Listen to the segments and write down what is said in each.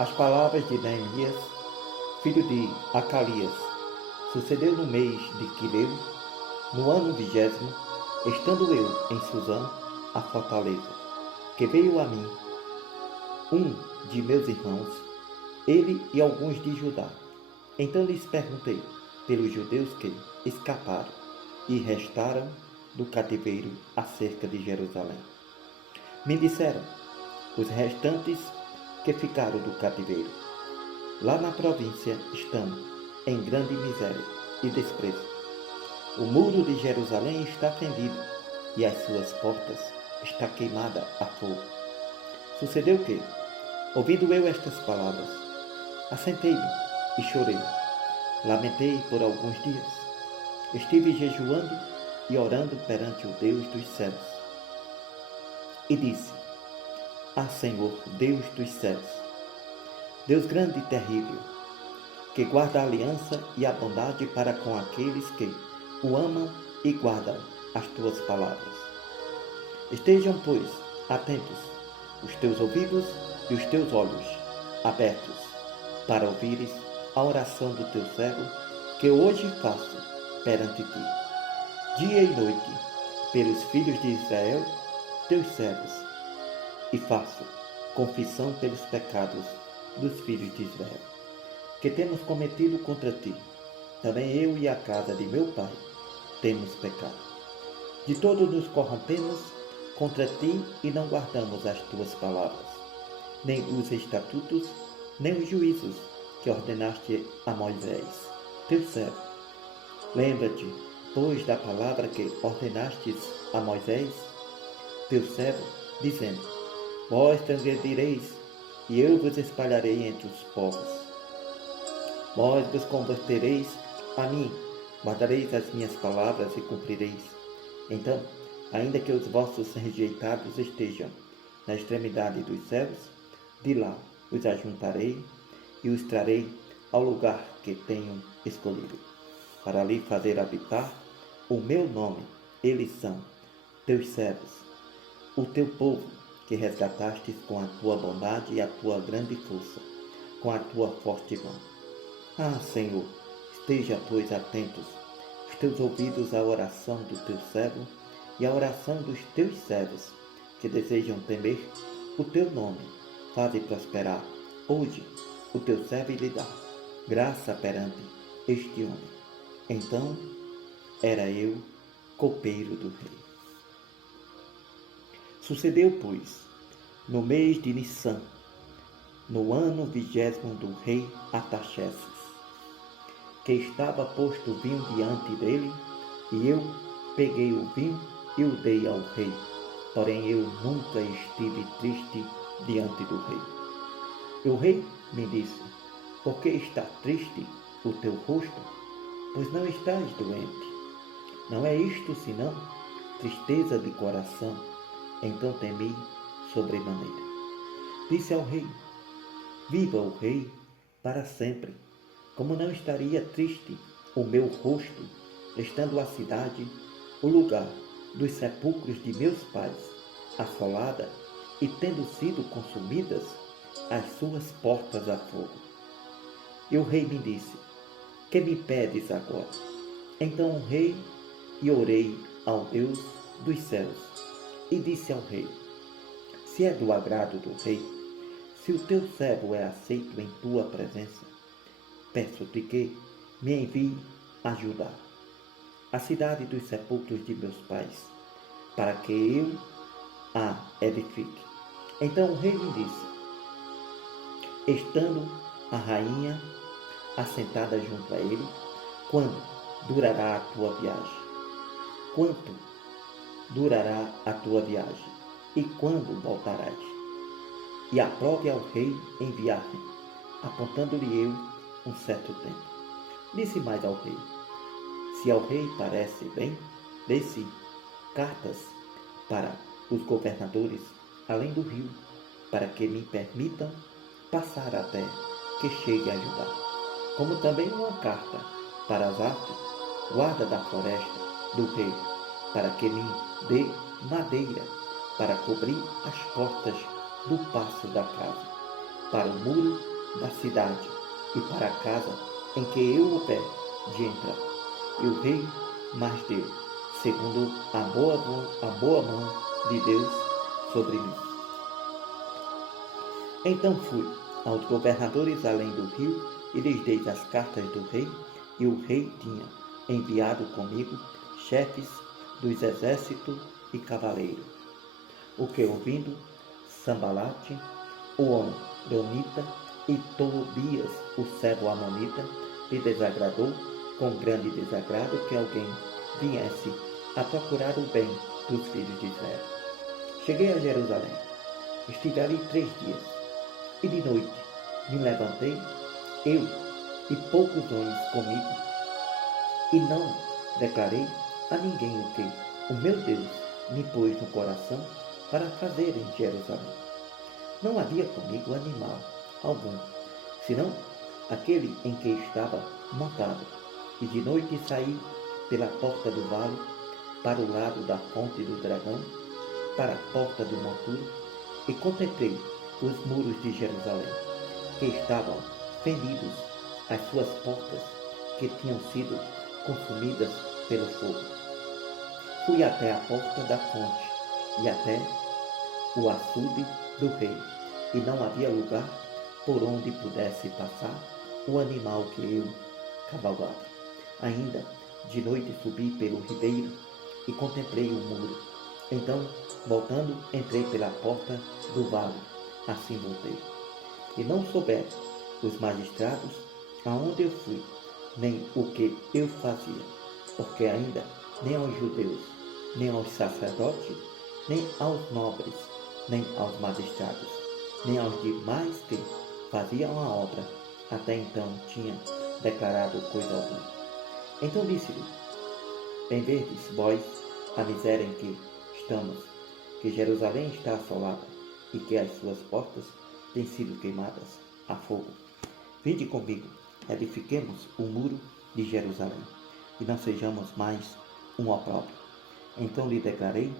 As palavras de Neemias, filho de Acalias, sucedeu no mês de Quileu, no ano 20º, estando eu em Susã, a fortaleza, que veio a mim um de meus irmãos, ele e alguns de Judá. Então lhes perguntei pelos judeus que escaparam e restaram do cativeiro acerca de Jerusalém. Me disseram, os restantes que ficaram do cativeiro, lá na província estão em grande miséria e desprezo. O muro de Jerusalém está fendido e as suas portas está queimada a fogo. Sucedeu que, ouvindo eu estas palavras, assentei-me e chorei. Lamentei por alguns dias. Estive jejuando e orando perante o Deus dos céus. E disse, Senhor, Deus dos céus, Deus grande e terrível, que guarda a aliança e a bondade para com aqueles que o amam e guardam as tuas palavras. Estejam, pois, atentos os teus ouvidos e os teus olhos abertos para ouvires a oração do teu servo que hoje faço perante ti, dia e noite, pelos filhos de Israel, teus servos, e faço confissão pelos pecados dos filhos de Israel, que temos cometido contra ti. Também eu e a casa de meu pai temos pecado. De todo nos corrompemos contra ti e não guardamos as tuas palavras, nem os estatutos, nem os juízos que ordenaste a Moisés, teu servo. Lembra-te, pois, da palavra que ordenastes a Moisés, teu servo, dizendo, vós transgredireis, e eu vos espalharei entre os povos. Vós vos convertereis a mim, guardareis as minhas palavras e cumprireis. Então, ainda que os vossos rejeitados estejam na extremidade dos céus, de lá os ajuntarei e os trarei ao lugar que tenho escolhido, para ali fazer habitar o meu nome. Eles são teus servos, o teu povo, que resgatastes com a tua bondade e a tua grande força, com a tua forte mão. Senhor, esteja, pois, atentos os teus ouvidos à oração do teu servo e à oração dos teus servos, que desejam temer o teu nome. Faze prosperar hoje o teu servo e lhe dá graça perante este homem. Então era eu copeiro do rei. Sucedeu, pois, no mês de Nissan, no ano 20º do rei Artaxerxes, que estava posto o vinho diante dele, e eu peguei o vinho e o dei ao rei. Porém eu nunca estive triste diante do rei. E o rei me disse, por que está triste o teu rosto? Pois não estás doente. Não é isto senão tristeza de coração. Então temi sobremaneira. Disse ao rei, viva o rei para sempre. Como não estaria triste o meu rosto, estando a cidade, o lugar dos sepulcros de meus pais, assolada e tendo sido consumidas as suas portas a fogo. E o rei me disse, que me pedes agora? Então o rei e orei ao Deus dos céus, e disse ao rei, se é do agrado do rei, se o teu servo é aceito em tua presença, peço-te que me envie ajudar a cidade dos sepulcros de meus pais, para que eu a edifique. Então o rei me disse, estando a rainha assentada junto a ele, quando durará a tua viagem? Quanto durará a tua viagem? E quando voltarás? E aprove ao rei enviar-me, apontando-lhe eu um certo tempo. Disse mais ao rei, se ao rei parece bem, dê-se cartas para os governadores além do rio, para que me permitam passar até que chegue a Judá, como também uma carta para Asaf, guarda da floresta do rei, para que me dê madeira para cobrir as portas do paço da casa. para o muro da cidade e para a casa em que eu houver de entrar. E o rei mais deu, segundo a boa mão de Deus sobre mim. Então fui aos governadores além do rio e lhes dei as cartas do rei, e o rei tinha enviado comigo chefes dos exércitos e cavaleiros. O que ouvindo, Sambalate, o Amonita, e Tobias, o servo Amonita, lhe desagradou com grande desagrado que alguém viesse a procurar o bem dos filhos de Israel. Cheguei a Jerusalém, estive ali 3 dias, e de noite me levantei, eu e poucos homens comigo, e não declarei a ninguém o que o meu Deus me pôs no coração para fazer em Jerusalém. Não havia comigo animal algum, senão aquele em que estava montado, e de noite saí pela porta do vale, para o lado da fonte do dragão, para a porta do monturo, e contemplei os muros de Jerusalém, que estavam fendidos, as suas portas, que tinham sido consumidas pelo fogo. Fui até a porta da fonte e até o açude do rei, e não havia lugar por onde pudesse passar o animal que eu cavalgava. Ainda de noite subi pelo ribeiro e contemplei o muro. Então, voltando, entrei pela porta do vale. Assim voltei. E não souberam os magistrados aonde eu fui, nem o que eu fazia, porque ainda nem aos judeus, nem aos sacerdotes, nem aos nobres, nem aos magistrados, nem aos demais que faziam a obra, até então tinha declarado coisa alguma. Então disse-lhe: bem verdes vós a miséria em que estamos, que Jerusalém está assolada, e que as suas portas têm sido queimadas a fogo. Vinde comigo, edifiquemos o muro de Jerusalém, e não sejamos mais um opróbrio. Então lhe declarei,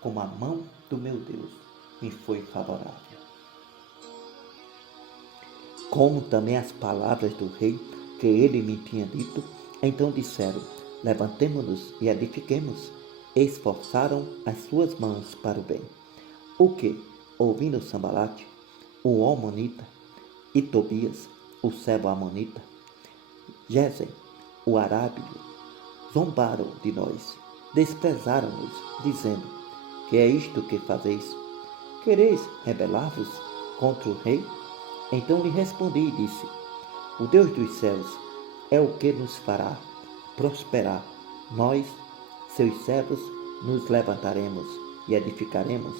como a mão do meu Deus me foi favorável. Como também as palavras do rei que ele me tinha dito, então disseram: levantemo-nos e edifiquemos. E esforçaram as suas mãos para o bem. O que, ouvindo Sambalate, o Amonita, e Tobias, o servo Amonita, Gesem, o arábio, zombaram de nós, desprezaram-nos, dizendo: que é isto que fazeis? Quereis rebelar-vos contra o rei? Então lhe respondi e disse: o Deus dos céus é o que nos fará prosperar. Nós, seus servos, nos levantaremos e edificaremos,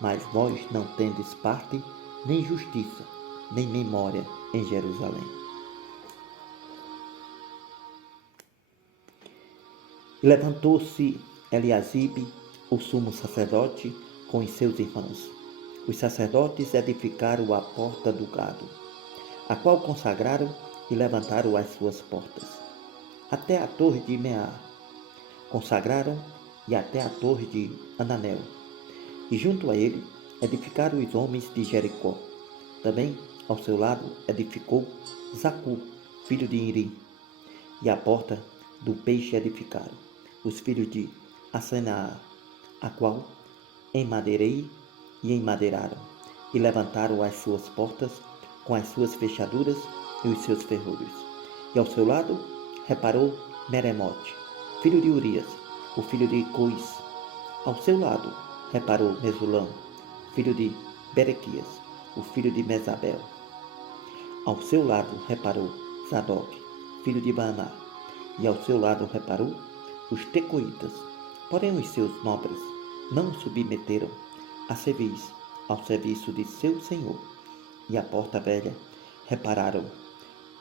mas vós não tendes parte, nem justiça, nem memória em Jerusalém. Levantou-se Eliasibe, o sumo sacerdote, com os seus irmãos. Os sacerdotes edificaram a porta do gado, a qual consagraram e levantaram as suas portas, até a torre de Meá, consagraram e até a torre de Ananel, e junto a ele edificaram os homens de Jericó. Também ao seu lado edificou Zacu, filho de Iri, e a porta do peixe edificaram os filhos de Asenaa, a qual emadeirei e emadeiraram, e levantaram as suas portas com as suas fechaduras e os seus ferrolhos. E ao seu lado reparou Meremote, filho de Urias, o filho de Cois. Ao seu lado reparou Mesulão, filho de Berequias, o filho de Mesabel. Ao seu lado reparou Zadok, filho de Baaná, e ao seu lado reparou os tecoitas. Porém os seus nobres não submeteram a cerviz ao serviço de seu senhor. E a porta velha repararam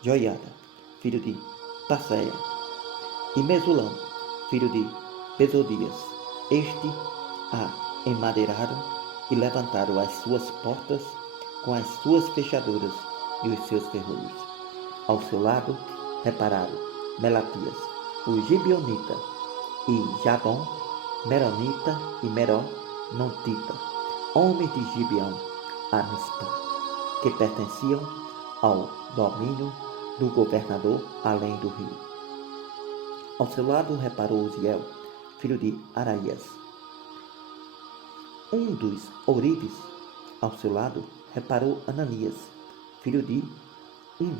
Joiada, filho de Passeia, e Mesulão, filho de Besodias. Este a emadeiraram e levantaram as suas portas com as suas fechaduras e os seus ferrolhos. Ao seu lado repararam Melatias, o Gibeonita, e Jadom, Meronita e Meronontita, homens de Gibeão, a Mispa. que pertenciam ao domínio do governador além do rio. Ao seu lado reparou Uziel, filho de Araías. Um dos ourives, ao seu lado, reparou Ananias, filho de um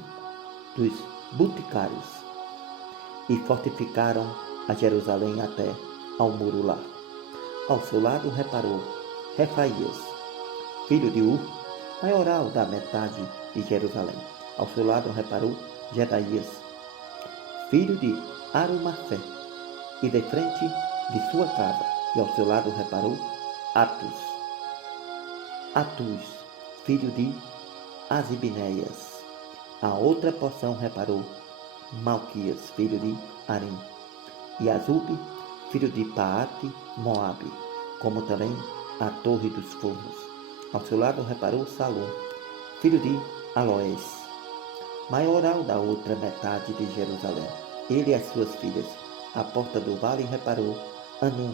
dos boticários, e fortificaram a Jerusalém até ao muro largo. Ao seu lado reparou Refaías, filho de Ur, maioral da metade de Jerusalém. Ao seu lado reparou Jedaías, filho de Arumafé, e de frente de sua casa. E ao seu lado reparou Atus, filho de Asibneias. A outra porção reparou Malquias, filho de Arim, e Azube, filho de Paate, Moabe, como também a torre dos fornos. Ao seu lado reparou Salom, filho de Aloés, maioral da outra metade de Jerusalém. Ele e as suas filhas. À porta do vale reparou Anum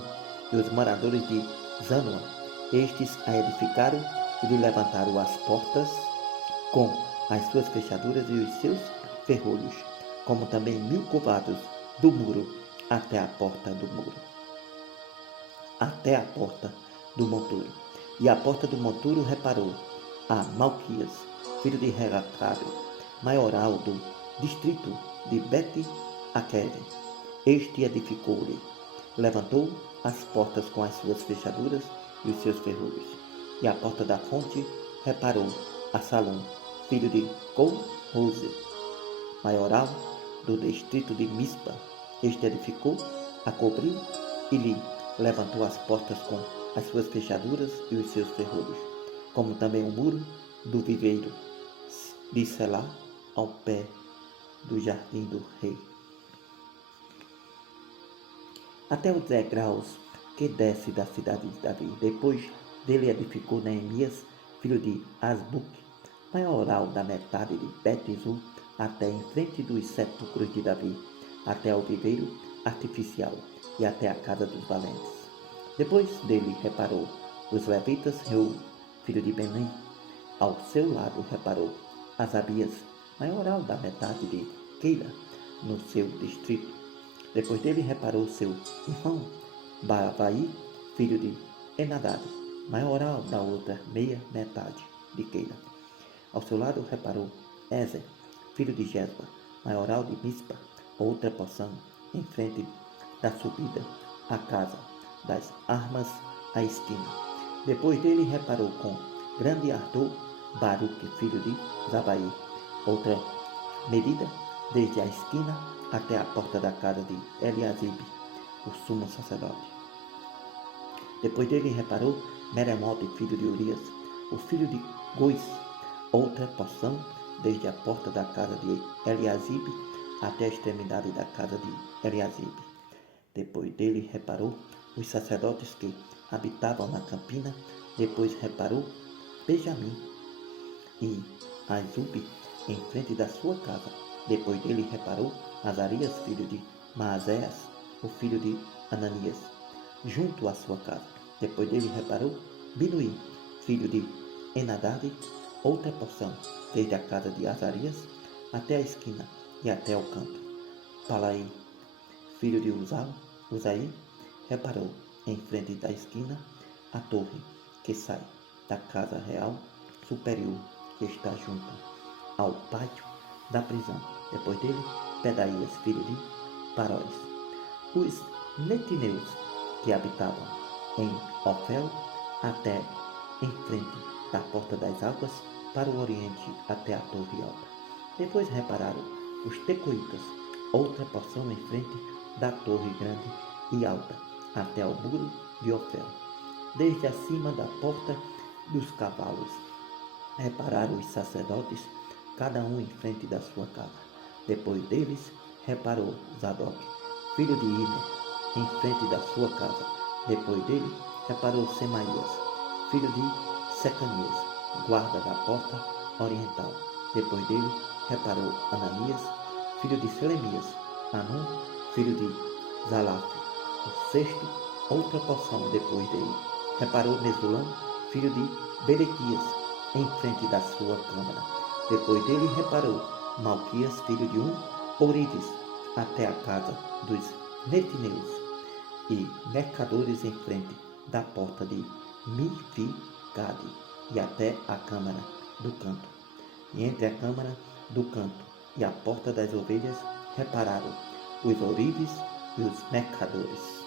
e os moradores de Zanoa. Estes a edificaram e lhe levantaram as portas com as suas fechaduras e os seus ferrolhos, como também 1000 covados do muro até a porta do muro, até a porta do monturo. E à porta do monturo reparou a Malquias, filho de Recabe, maioral do distrito de Bet-Aquede. Este edificou-lhe, levantou as portas com as suas fechaduras e os seus ferrolhos. E à porta da fonte reparou a Salom, filho de Col-Rose, maioral do distrito de Mispa. Este edificou, a cobriu e lhe levantou as portas com as suas fechaduras e os seus ferrolhos, como também o muro do viveiro de Selá ao pé do jardim do rei, até os degraus que desce da cidade de Davi. Depois dele edificou Neemias, filho de Asbuc, maioral da metade de Bet-Zur, até em frente dos sepulcros de Davi, até ao viveiro artificial e até a casa dos valentes. Depois dele reparou os levitas, Reu, filho de Benem. Ao seu lado reparou Asabias, maioral da metade de Keila, no seu distrito. Depois dele reparou seu irmão Bavaí, filho de Enadad, maioral da outra meia metade de Keila. Ao seu lado reparou Ezer, filho de Jesba, maioral de Mispa, outra porção, em frente da subida à casa das armas à esquina. Depois dele reparou com grande ardor Baruque, filho de Zabai, outra medida desde a esquina até a porta da casa de Eliasibe, o sumo sacerdote. Depois dele reparou Meremote, filho de Urias, o filho de Gois, outra porção desde a porta da casa de Eliasibe até a extremidade da casa de Eliasibe. Depois dele reparou os sacerdotes que habitavam na campina. Depois reparou Benjamim e Azube em frente da sua casa. Depois dele reparou Azarias, filho de Maazéas, o filho de Ananias, junto à sua casa. Depois dele reparou Binuí, filho de Enadad, outra porção, desde a casa de Azarias até a esquina e até o canto. Palaí, filho de Uzaí, reparou em frente da esquina a torre que sai da casa real superior, que está junto ao pátio da prisão. Depois dele, Pedaías, filho de Paróis. Os netineus que habitavam em Ofel até em frente da porta das águas para o oriente até a torre alta. Depois repararam os tecoitas, outra porção em frente da torre grande e alta até ao muro de Ofel, desde acima da porta dos cavalos. Repararam os sacerdotes, cada um em frente da sua casa. Depois deles reparou Zadok, filho de Imer, em frente da sua casa. Depois dele reparou Semaías, filho de Secanias, guarda da porta oriental. Depois dele reparou Ananias, filho de Selemias, Anum, filho de Zalaf, o sexto, outra porção depois dele. Reparou Mesulam, filho de Berequias, em frente da sua câmara. Depois dele reparou Malquias, filho de um ourives, até a casa dos netineus e mercadores em frente da porta de Mifigade e até a câmara do canto. E entre a câmara do canto e a porta das ovelhas repararam os ourives e os mercadores.